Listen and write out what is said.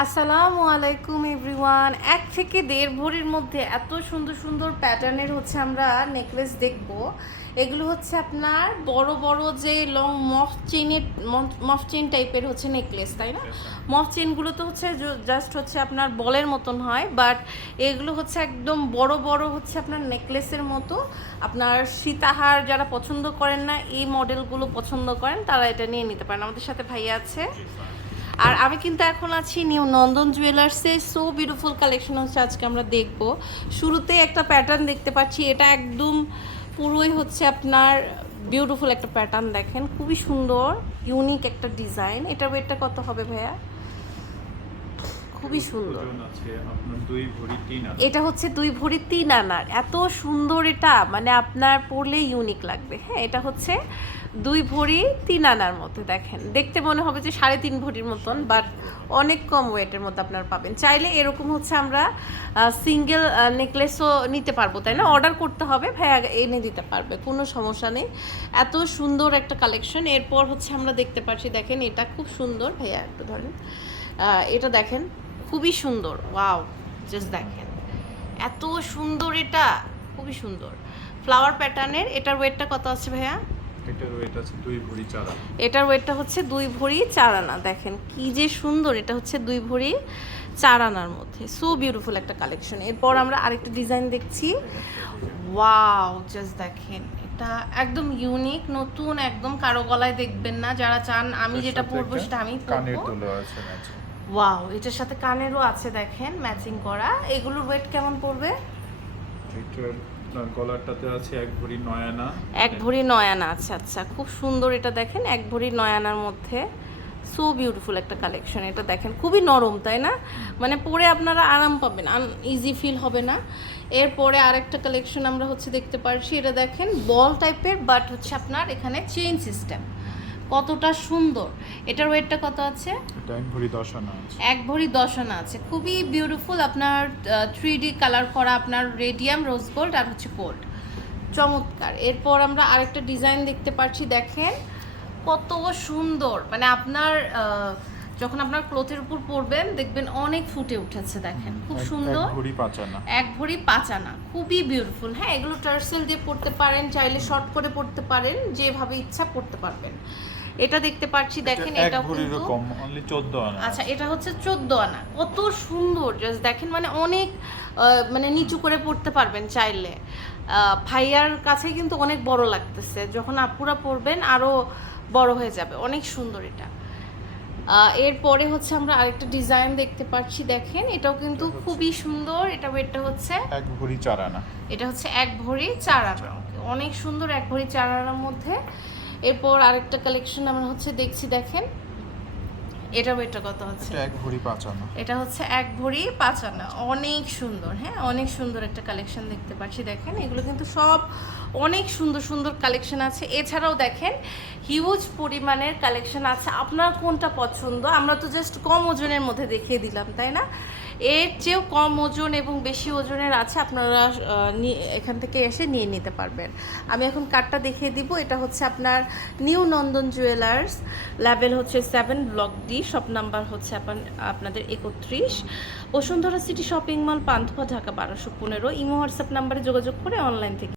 আসসালামু আলাইকুম এভরিওয়ান। এক থেকে দেড় ভরির মধ্যে এত সুন্দর সুন্দর প্যাটার্নের হচ্ছে আমরা নেকলেস দেখব। এগুলো হচ্ছে আপনার বড় বড় যে লং মফ চেনের মফ চেন টাইপের হচ্ছে নেকলেস তাই না? মফ চেনগুলো তো হচ্ছে জাস্ট হচ্ছে আপনার বলের মতন হয় বাট এগুলো হচ্ছে একদম বড় বড় হচ্ছে আপনার নেকলেসের মতো। আপনার সীতাহার যারা পছন্দ করেন না এই মডেলগুলো পছন্দ করেন তারা এটা নিয়ে নিতে পারেন। আমাদের সাথে ভাইয়া আছে। আর আমি কিন্তু এখন আছি নিউ নন্দন জুয়েলার্সে। সো বিউটিফুল কালেকশন হচ্ছে, আজকে আমরা দেখব। শুরুতে একটা প্যাটার্ন দেখতে পাচ্ছি। এটা একদম পুরোই হচ্ছে আপনার বিউটিফুল একটা প্যাটার্ন দেখেন। খুবই সুন্দর ইউনিক একটা ডিজাইন এটার ওয়েটটা কত হবে ভাইয়া? খুবই সুন্দর। এটা হচ্ছে দুই ভরি তিন আনার। এত সুন্দর এটা মানে আপনার পরলে ইউনিক লাগবে। হ্যাঁ এটা হচ্ছে দুই ভরি তিন আনার মধ্যে দেখেন। দেখতে মনে হবে যে সাড়ে তিন ভরির মতন বাট অনেক কম ওয়েটের মধ্যে আপনারা পাবেন। চাইলে এরকম হচ্ছে আমরা সিঙ্গেল নেকলেসও নিতে পারব তাই না? অর্ডার করতে হবে ভাইয়া এনে দিতে পারবে কোনো সমস্যা নেই। এত সুন্দর একটা কালেকশন এরপর হচ্ছে আমরা দেখতে পাচ্ছি দেখেন এটা খুব সুন্দর। ভাইয়া একটু ধরেন। এটা দেখেন খুবই সুন্দর ওয়াও জাস্ট দেখেন। এত সুন্দর এটা খুবই সুন্দর। ফ্লাওয়ার প্যাটার্নের এটার ওয়েটটা কত আছে ভাইয়া? এটার ওয়েট আছে দুই ভরি চার। এটার ওয়েটটা হচ্ছে দুই ভরি চার আনা দেখেন কি যে সুন্দর এটা হচ্ছে দুই ভরি চার আনার মধ্যে। সো বিউটিফুল একটা কালেকশন এরপর আমরা আরেকটা ডিজাইন দেখছি। ওয়াও জাস্ট দেখেন এটা একদম ইউনিক নতুন একদম কারও গলায় দেখবেন না। যারা চান আমি যেটা পরবো সেটা আমি পরবো। ওয়াও এটার সাথে কানেরও আছে দেখেন ম্যাচিং করা। এগুলোর ওয়েট কেমন পড়বে? এটার আছে এক ভরি নয়না। এক ভরি নয় আনা আচ্ছা আচ্ছা খুব সুন্দর এটা দেখেন এক ভরি নয় আনার মধ্যে। সো বিউটিফুল একটা কালেকশন এটা দেখেন খুবই নরম তাই না? মানে পরে আপনারা আরাম পাবেন আন ইজি ফিল হবে না। এরপরে আরেকটা কালেকশন আমরা হচ্ছে দেখতে পারছি এটা দেখেন বল টাইপের বাট হচ্ছে আপনার এখানে চেইন সিস্টেম কতটা সুন্দর। এটার ওয়েটটা কত আছে? এক ভরি দশনা আছে। এক ভরি দশ আছে। খুবই বিউটিফুল আপনার থ্রি ডি কালার করা আপনার রেডিয়াম রোজ গোল্ড আর হচ্ছে গোল্ড চমৎকার। এরপর আমরা আরেকটা ডিজাইন দেখতে পাচ্ছি দেখেন। কত সুন্দর। মানে আপনার যখন আপনার ক্লোথের উপর পরবেন দেখবেন অনেক ফুটে উঠেছে দেখেন। খুব সুন্দর। এক ভরি পাঁচ আনা এক ভরি পাঁচ আনা খুবই বিউটিফুল হ্যাঁ এগুলো টার্সেল দিয়ে পড়তে পারেন চাইলে শর্ট করে পড়তে পারেন যেভাবে ইচ্ছা পড়তে পারবেন। এটা দেখতে পাচ্ছি দেখেন এটা কিন্তু অনলি চোদ্দ আনা। আচ্ছা এটা হচ্ছে চোদ্দ আনা। কত সুন্দর জাস্ট দেখেন মানে অনেক মানে নিচু করে পড়তে পারবেন চাইলে। আহ, ভাইয়ার কাছে কিন্তু অনেক বড় লাগতেছে। যখন আপুরা পড়বেন আরও বড় হয়ে যাবে। অনেক সুন্দর এটা। এরপরে হচ্ছে আমরা আরেকটা ডিজাইন দেখতে পাচ্ছি দেখেন। এটাও কিন্তু খুবই সুন্দর। এটা ওয়েটটা হচ্ছে এক ভরি চারানা। এটা হচ্ছে এক ভরি চারানা। অনেক সুন্দর এক ভরি চারানার মধ্যে। এরপর আরেকটা কালেকশন আমরা হচ্ছে দেখছি দেখেন। এটা ওয়েটটা কত হচ্ছে। এটা এক ভরি পাঁচ এটা হচ্ছে এক ভরি পাঁচ অনেক সুন্দর হ্যাঁ? অনেক সুন্দর একটা কালেকশন দেখতে পাচ্ছি। দেখেন এগুলো কিন্তু সব অনেক সুন্দর সুন্দর কালেকশন আছে। এছাড়াও দেখেন হিউজ পরিমাণের কালেকশন আছে। আপনার কোনটা পছন্দ? আমরা তো জাস্ট কম ওজনের মধ্যে দেখিয়ে দিলাম তাই না? এর চেয়েও কম ওজন এবং বেশি ওজনের আছে, আপনারা এখান থেকে এসে নিয়ে নিতে পারবেন। আমি এখন কার্ডটা দেখিয়ে দিব। এটা হচ্ছে আপনার নিউ নন্দন জুয়েলার্স লেভেল হচ্ছে seven block D shop number হচ্ছে আপান- আপনাদের একত্রিশ। Bashundhara city shopping mall Panthapath, Dhaka, বারোশো পনেরো। ইমো হোয়াটসঅ্যাপ নাম্বারে যোগাযোগ করে অনলাইন থেকে